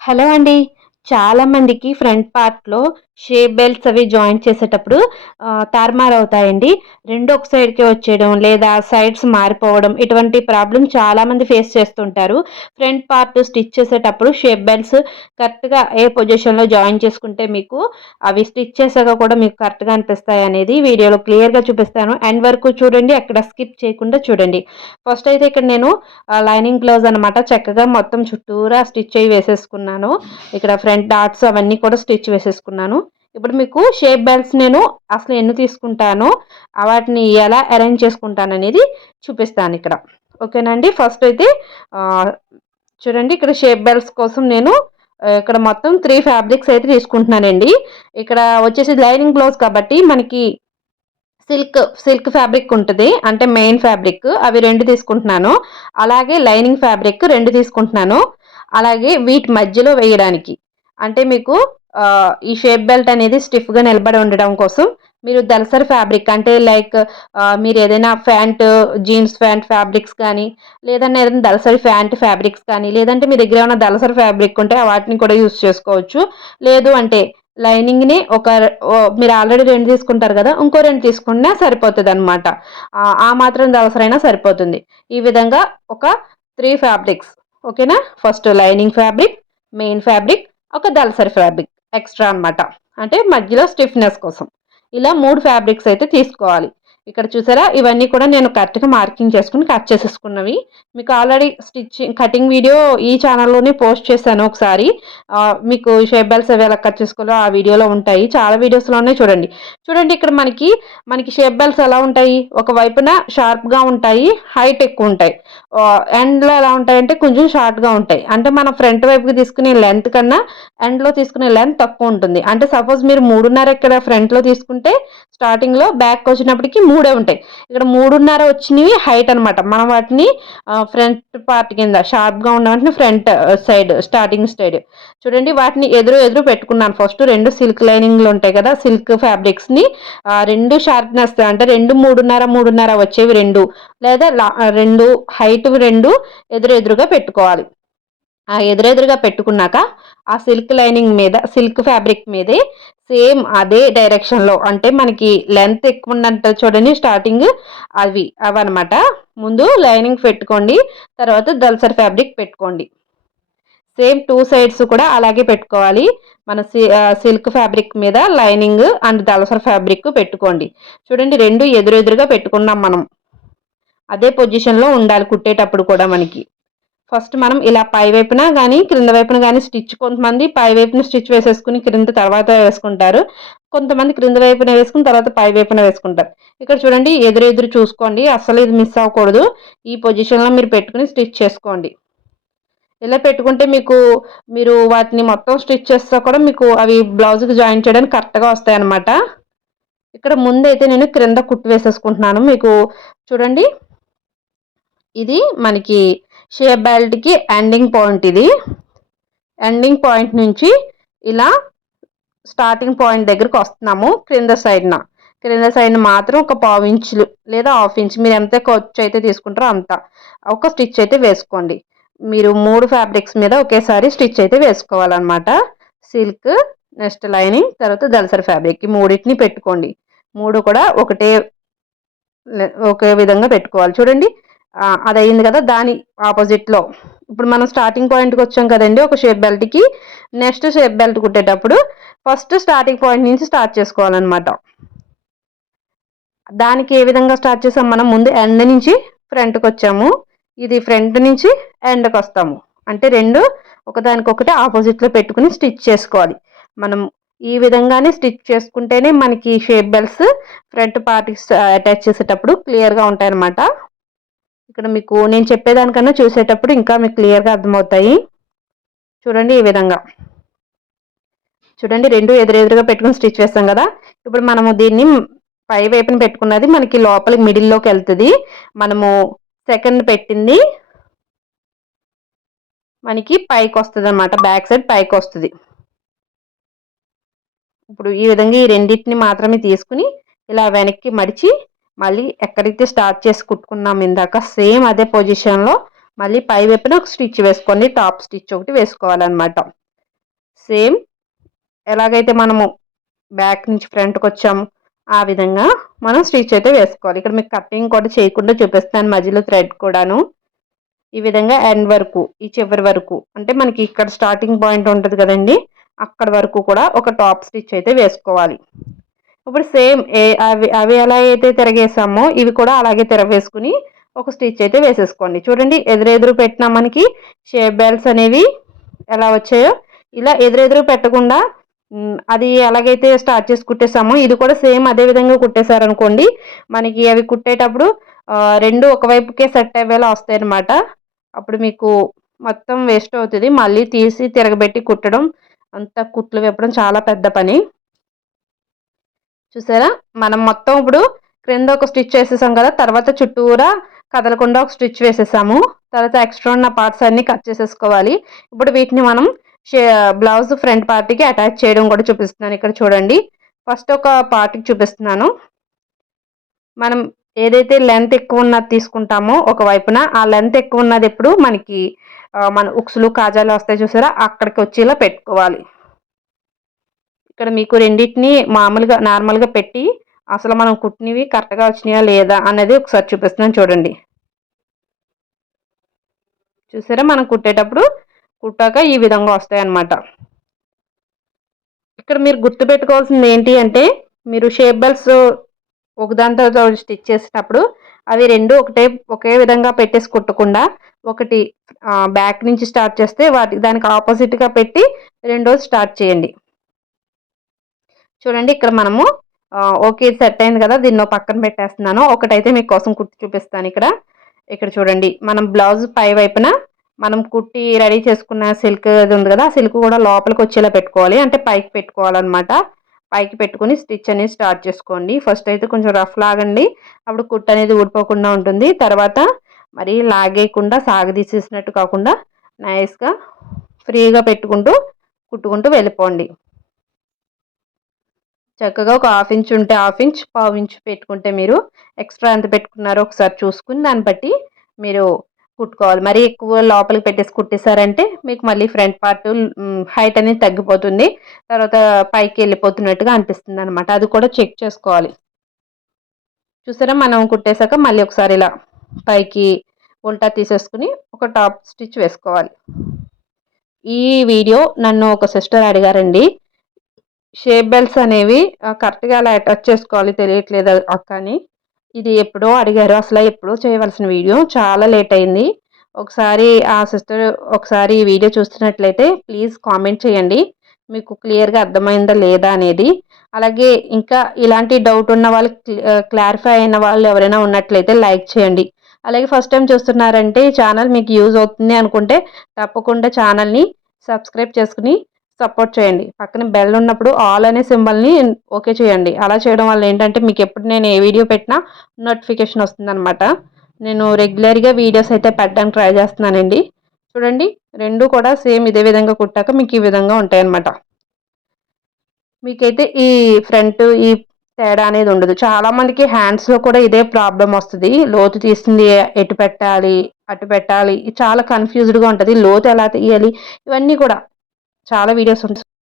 Hello అండి. చాలామందికి front పార్ట్‌లో షేప్ బెల్ట్స్ అవి జాయిన్ చేసేటప్పుడు తారుమారవుతాయండి. 2 ఒక సైడ్‌కే వచ్చేయడం, లేదా సైడ్స్ మారిపోవడం ఇటువంటి ప్రాబ్లమ్ చాలామంది ఫేస్ చేస్తుంటారు. ఫ్రంట్ పార్ట్ స్టిచ్ చేసేటప్పుడు షేప్ బెల్ట్స్ కరెక్ట్‌గా ఏ పొజిషన్‌లో జాయిన్ చేసుకుంటే మీకు అవి స్టిచ్ చేశాక కూడా మీకు కరెక్ట్‌గా అనిపిస్తాయనేది వీడియోలో క్లియర్‌గా చూపిస్తాను. ఎండ్ వరకు చూడండి. ఎక్కడ స్కిప్ చేయకుండా చూడండి. ఫస్ట్ అయితే ఇక్కడ నేను లైనింగ్ బ్లౌజ్ అనమాట చక్కగా మొత్తం చుట్టూరా స్టిచ్ అయ్యి వేసేసుకున్నాను. ఇక్కడ ఫ్రంట్ డాట్స్ అవన్నీ కూడా స్టిచ్ వేసేసుకున్నాను. ఇప్పుడు మీకు షేప్ బెల్ట్స్ నేను అసలు ఎన్ని తీసుకుంటానో, వాటిని ఎలా అరేంజ్ చేసుకుంటాననేది చూపిస్తానిక్కడ. ఓకేనా అండి. ఫస్ట్ అయితే ఆహ్, చూడండి ఇక్కడ షేప్ బెల్ట్స్ కోసం నేను ఇక్కడ మొత్తం 3 ఫ్యాబ్రిక్స్ అయితే తీసుకుంటున్నానండి. ఇక్కడ వచ్చేసి లైనింగ్ బ్లౌజ్ కాబట్టి మనకి సిల్క్ ఫ్యాబ్రిక్ ఉంటది. అంటే మెయిన్ ఫ్యాబ్రిక్. అవి 2 తీసుకుంటున్నాను. అలాగే లైనింగ్ ఫ్యాబ్రిక్ 2 తీసుకుంటున్నాను. అలాగే వీటి మధ్యలో వేయడానికి. అంటే మీకు ఈ షేప్ బెల్ట్ అనేది స్టిఫ్‌గా నిలబడి ఉండడం కోసం మీరు దలసరి ఫ్యాబ్రిక్ అంటే లైక్ మీరేదైనా జీన్స్ ప్యాంట్ ఫ్యాబ్రిక్స్ కానీ, లేదన్నా ఏదైనా దలసరి ప్యాంట్ ఫ్యాబ్రిక్స్ కానీ, లేదంటే మీ దగ్గర ఏమైనా దలసరి ఫ్యాబ్రిక్ ఉంటే వాటిని కూడా యూజ్ చేసుకోవచ్చు. లేదు అంటే లైనింగ్‌ని మీరు ఆల్రెడీ 2 తీసుకుంటారు గదా! ఇంకో 2 తీసుకున్నా సరిపోతదనమాట. ఆ మాత్రం దళసరైనా సరిపోతుంది. ఈ విధంగా ఒక 3 ఫ్యాబ్రిక్స్ ఓకేనా? First lining fabric, main fabric, ఒక దళసరి ఫ్యాబ్రిక్ ఎక్స్‌ట్రా అనమాట. అంటే మధ్యలో స్టిఫ్‌నెస్ కోసం. ఇలా 3 ఫ్యాబ్రిక్స్ అయితే తీసుకోవాలి. ఇక్కడ చూసారా? ఇవన్నీ కూడా నేను కరెక్ట్‌గా మార్కింగ్ చేసుకొని కట్ చేసేసుకున్నవి. మీకు ఆల్రెడీ కటింగ్ వీడియో ఈ ఛానల్‌లోనే పోస్ట్ చేశాను ఒకసారి. మీకు షేప్ బెల్ట్స్ అవి ఎలా కట్ చేసుకోవాలో ఆ వీడియోలో ఉంటాయి. చాలా వీడియోస్‌లోనే చూడండి. చూడండి ఇక్కడ మనకి షేప్ బెల్ట్స్ ఎలా ఉంటాయి? ఒక వైపున షార్ప్‌గా ఉంటాయి. హైట్ ఎక్కువుంటాయి. ఎండ్‌లో ఎలా ఉంటాయంటే కొంచెం షార్ట్‌గా ఉంటాయి. అంటే మనం ఫ్రంట్ వైపుకి తీసుకునే లెంత్ కన్నా ఎండ్‌లో తీసుకునే లెంత్ తక్కువుంటుంది. అంటే సపోజ్ మీరు 3:30 ఇక్కడ ఫ్రంట్‌లో తీసుకుంటే స్టార్టింగ్‌లో బ్యాక్‌కొచ్చినప్పటికి 3 ఉంటాయి. ఇక్కడ 3:30 వచ్చినవి హైట్ అనమాట. మనం వాటిని ఫ్రంట్ పార్ట్ కింద షార్ప్‌గా ఉన్న వాటిని ఫ్రంట్ సైడ్ స్టార్టింగ్ సైడ్. చూడండి వాటిని ఎదురు పెట్టుకున్నాను. ఫస్ట్ 2 సిల్క్ లైనింగ్‌లు ఉంటాయి కదా! సిల్క్ ఫ్యాబ్రిక్స్‌ని 2 షార్ప్‌నెస్ అంటే 2 3:30 వచ్చేవి 2 లేదా 2 హైట్‌వి 2 ఎదురుగా పెట్టుకోవాలి. ఆ ఎదురెదురుగా పెట్టుకున్నాక, ఆ సిల్క్ ఫ్యాబ్రిక్ మీదే సేమ్ అదే డైరెక్షన్‌లో అంటే మనకి లెంత్ ఎక్కువుందంటది చూడండి స్టార్టింగ్ అవన్నమాట. ముందు లైనింగ్ పెట్టుకోండి. తర్వాత దలసరి ఫ్యాబ్రిక్ పెట్టుకోండి. సేమ్ 2 సైడ్స్ కూడా అలాగే పెట్టుకోవాలి. సిల్క్ ఫ్యాబ్రిక్ మీద లైనింగ్ అండ్ దలసరి ఫ్యాబ్రిక్ పెట్టుకోండి. చూడండి 2 ఎదురెదురుగా పెట్టుకున్నాం మనం. అదే పొజిషన్‌లో ఉండాలి కుట్టేటప్పుడు కూడా మనకి. ఫస్ట్ మనం ఇలా పై వైపున గానీ, క్రింద వైపున గానీ కొంతమంది పై వైపున స్టిచ్ వేసేసుకొని క్రింద తర్వాత వేసుకుంటారు. కొంతమంది క్రింద వైపున వేసుకొని తర్వాత పై వైపున వేసుకుంటారు. ఇక్కడ చూడండి ఎదురెదురు చూసుకోండి. అస్సలు ఇది మిస్ అవ్వకూడదు. ఈ పొజిషన్‌లో మీరు పెట్టుకొని స్టిచ్ చేసుకోండి. ఇలా పెట్టుకుంటే మీరు వాటిని మొత్తం స్టిచ్ చేస్తా కూడా మీకు అవి బ్లౌజ్‌కి జాయిన్ చేయడానికి కరెక్ట్‌గా వస్తాయన్నమాట. ఇక్కడ ముందైతే నేను క్రింద కుట్టు వేసేసుకుంటున్నాను. మీకు చూడండి ఇది మనకి షేప్ బెల్ట్‌కి ఎండింగ్ పాయింట్ ఇది. ఎండింగ్ పాయింట్ నుంచి ఇలా స్టార్టింగ్ పాయింట్ దగ్గరకొస్తున్నాము క్రింద సైడ్‌న మాత్రం ఒక పావించులు లేదా హాఫ్ ఇంచ్ మీరు ఎంత ఖర్చయితే తీసుకుంటారో అంత. ఒక స్టిచ్ అయితే వేసుకోండి. మీరు 3 ఫ్యాబ్రిక్స్ మీద ఒకేసారి స్టిచ్ అయితే వేసుకోవాలనమాట. సిల్క్, నెక్స్ట్ లైనింగ్, తర్వాత దలసరి ఫ్యాబ్రిక్ ఈ మూడిటిని పెట్టుకోండి. 3 కూడా ఒకే విధంగా పెట్టుకోవాలి. చూడండి అదయింది కదా! దాని ఆపోజిట్‌లో ఇప్పుడు మనం స్టార్టింగ్ పాయింట్‌కొచ్చాం కదండీ! ఒక షేప్ బెల్ట్‌కి. నెక్స్ట్ షేప్ బెల్ట్ కుట్టేటప్పుడు ఫస్ట్ స్టార్టింగ్ పాయింట్ నుంచి స్టార్ట్ చేసుకోవాలనమాట. దానికి ఏ విధంగా స్టార్ట్ చేసాం మనం ముందు ఎండ్ నుంచి ఫ్రంట్‌కొచ్చాము. ఇది ఫ్రంట్ నుంచి ఎండ్‌కొస్తాము. అంటే 2 ఒకదానికొకటి ఆపోజిట్‌లో పెట్టుకొని స్టిచ్ చేసుకోవాలి. మనం ఈ విధంగానే స్టిచ్ చేసుకుంటేనే మనకి షేప్ బెల్ట్స్ ఫ్రంట్ పార్ట్‌కి అటాచ్ చేసేటప్పుడు క్లియర్‌గా ఉంటాయన్నమాట. ఇక్కడ మీకు నేను చెప్పేదానికన్నా చూసేటప్పుడు ఇంకా మీకు క్లియర్‌గా అర్థమవుతాయి. చూడండి ఈ విధంగా. చూడండి 2 ఎదురెదురుగా పెట్టుకొని స్టిచ్ వేస్తాం గదా! ఇప్పుడు మనము దీన్ని పై వైపున పెట్టుకున్నది మనకి లోపలికి మిడిల్‌లోకెళ్తది. మనము సెకండ్ పెట్టింది మనకి పైకొస్తదనమాట. Back side పైకొస్తది. ఇప్పుడు ఈ విధంగా ఈ రెండిటిని మాత్రమే తీసుకొని ఇలా వెనక్కి మడిచి మళ్ళీ ఎక్కడైతే స్టార్ట్ చేసి కుట్టుకున్నాం ఇందాక సేమ్ అదే పొజిషన్‌లో మళ్ళీ పై వైపున ఒక స్టిచ్ వేసుకోండి. టాప్ స్టిచ్ ఒకటి వేసుకోవాలనమాట. సేమ్ ఎలాగైతే మనము బ్యాక్ నుంచి ఫ్రంట్కి వచ్చాము ఆ విధంగా మనం స్టిచ్ అయితే వేసుకోవాలి. ఇక్కడ మీకు కటింగ్ కూడా చేయకుండా చూపిస్తాను, మధ్యలో థ్రెడ్ కూడాను. ఈ విధంగా ఎండ్ వరకు, ఈ చివరి వరకు, అంటే మనకి ఇక్కడ స్టార్టింగ్ పాయింట్ ఉంటుంది కదండి, అక్కడ వరకు కూడా ఒక టాప్ స్టిచ్ అయితే వేసుకోవాలి. ఇప్పుడు సేమ్ అవి అవి ఎలా అయితే తిరగేసామో ఇవి కూడా అలాగే తిరగేసుకుని ఒక స్టిచ్ అయితే వేసేసుకోండి. చూడండి, ఎదురెదురు పెట్టినా మనకి షేప్ బెల్ట్స్ అనేవి ఎలా వచ్చాయో, ఇలా ఎదురెదురు పెట్టకుండా అది ఎలాగైతే స్టార్ట్ చేసి కుట్టేసామో ఇది కూడా సేమ్ అదే విధంగా కుట్టేశారనుకోండి, మనకి అవి కుట్టేటప్పుడు రెండు ఒకవైపుకే సెట్ అయ్యేలా వస్తాయి అన్నమాట. అప్పుడు మీకు మొత్తం వేస్ట్ అవుతుంది, మళ్ళీ తీసి తిరగబెట్టి కుట్టడం, అంత కుట్లు విప్పడం చాలా పెద్ద పని. చూసారా, మనం మొత్తం ఇప్పుడు క్రింద ఒక స్టిచ్ వేసేసాం కదా, తర్వాత చుట్టూరా కదలకుండా ఒక స్టిచ్ వేసేసాము. తర్వాత ఎక్స్ట్రా ఉన్న పార్ట్స్ అన్నీ కట్ చేసేసుకోవాలి. ఇప్పుడు వీటిని మనం బ్లౌజ్ ఫ్రంట్ పార్ట్కి అటాచ్ చేయడం కూడా చూపిస్తున్నాను. ఇక్కడ చూడండి, ఫస్ట్ ఒక పార్ట్కి చూపిస్తున్నాను. మనం ఏదైతే లెంత్ ఎక్కువ ఉన్నది తీసుకుంటామో ఒకవైపున, ఆ లెంత్ ఎక్కువ ఉన్నది ఎప్పుడు మనకి మన ఉక్సులు కాజాలు వస్తాయి చూసారా, అక్కడికి వచ్చేలా పెట్టుకోవాలి. ఇక్కడ మీకు రెండింటిని మామూలుగా నార్మల్గా పెట్టి అసలు మనం కుట్టినవి కరెక్ట్గా వచ్చినాయా లేదా అనేది ఒకసారి చూపిస్తున్నాను చూడండి. చూసారా, మనం కుట్టేటప్పుడు కుట్టాక ఈ విధంగా వస్తాయి అన్నమాట. ఇక్కడ మీరు గుర్తుపెట్టుకోవాల్సింది ఏంటి అంటే, మీరు షేప్ బెల్ట్స్ ఒకదాంతో స్టిచ్ చేసేటప్పుడు అవి రెండు ఒకే విధంగా పెట్టేసి కుట్టకుండా, ఒకటి బ్యాక్ నుంచి స్టార్ట్ చేస్తే దానికి ఆపోజిట్గా పెట్టి రెండోది స్టార్ట్ చేయండి. చూడండి, ఇక్కడ మనము ఓకే సెట్ అయింది కదా, దీన్ని పక్కన పెట్టేస్తున్నాను. ఒకటైతే మీకోసం కుట్టి చూపిస్తాను. ఇక్కడ చూడండి, మనం బ్లౌజ్ పై వైపున మనం కుట్టి రెడీ చేసుకున్న సిల్క్ అది ఉంది కదా, ఆ సిల్క్ కూడా లోపలికి వచ్చేలా పెట్టుకోవాలి, అంటే పైకి పెట్టుకోవాలన్నమాట. పైకి పెట్టుకుని స్టిచ్ అనేది స్టార్ట్ చేసుకోండి. ఫస్ట్ అయితే కొంచెం రఫ్ లాగండి, అప్పుడు కుట్టు అనేది ఊడిపోకుండా ఉంటుంది. తర్వాత మరి లాగేయకుండా సాగదీసేసినట్టు కాకుండా నైస్గా ఫ్రీగా పెట్టుకుంటూ కుట్టుకుంటూ వెళ్ళిపోండి. చక్కగా ఒక హాఫ్ ఇంచ్ ఉంటే హాఫ్ ఇంచ్, పావు ఇంచ్ పెట్టుకుంటే మీరు ఎక్స్ట్రా ఎంత పెట్టుకున్నారో ఒకసారి చూసుకుని దాన్ని బట్టి మీరు కుట్టుకోవాలి. మరీ ఎక్కువ లోపలికి పెట్టేసి కుట్టేశారంటే మీకు మళ్ళీ ఫ్రంట్ పార్ట్ హైట్ అనేది తగ్గిపోతుంది, తర్వాత పైకి వెళ్ళిపోతున్నట్టుగా అనిపిస్తుంది అనమాట. అది కూడా చెక్ చేసుకోవాలి. చూసారా, మనం కుట్టేశాక మళ్ళీ ఒకసారి ఇలా పైకి ఉల్టా తీసేసుకుని ఒక టాప్ స్టిచ్ వేసుకోవాలి. ఈ వీడియో నన్ను ఒక సిస్టర్ అడిగారండి, షేప్ బెల్ట్స్ అనేవి కరెక్ట్గా అలా అటాచ్ చేసుకోవాలి తెలియట్లేదు అక్క అని. ఇది ఎప్పుడో అడిగారు, అసలు ఎప్పుడో చేయవలసిన వీడియో, చాలా లేట్ అయింది. ఒకసారి ఆ సిస్టర్ ఒకసారి ఈ వీడియో చూస్తున్నట్లయితే ప్లీజ్ కామెంట్ చేయండి, మీకు క్లియర్గా అర్థమైందా లేదా అనేది. అలాగే ఇంకా ఇలాంటి డౌట్ ఉన్న వాళ్ళు, క్లారిఫై అయిన వాళ్ళు ఎవరైనా ఉన్నట్లయితే లైక్ చేయండి. అలాగే ఫస్ట్ టైం చూస్తున్నారంటే ఛానల్ మీకు యూజ్ అవుతుంది అనుకుంటే తప్పకుండా ఛానల్ని సబ్స్క్రైబ్ చేసుకుని సపోర్ట్ చేయండి. పక్కన బెల్ ఉన్నప్పుడు ఆల్ అనే సింబల్ని ఓకే చేయండి. అలా చేయడం వల్ల ఏంటంటే మీకు ఎప్పుడు నేను ఏ వీడియో పెట్టినా నోటిఫికేషన్ వస్తుందన్నమాట. నేను రెగ్యులర్గా వీడియోస్ అయితే పెట్టడానికి ట్రై చేస్తున్నానండి. చూడండి, రెండు కూడా సేమ్ ఇదే విధంగా కుట్టాక మీకు ఈ విధంగా ఉంటాయన్నమాట. మీకైతే ఈ ఫ్రంట్ ఈ తేడా అనేది ఉండదు. చాలామందికి హ్యాండ్స్లో కూడా ఇదే ప్రాబ్లం వస్తుంది, లోతు తీసింది ఎటు పెట్టాలి అటు పెట్టాలి, చాలా కన్ఫ్యూజ్డ్గా ఉంటుంది. లోతు ఎలా తీయాలి ఇవన్నీ కూడా చాలా వీడియోస్ ఉంటాయి.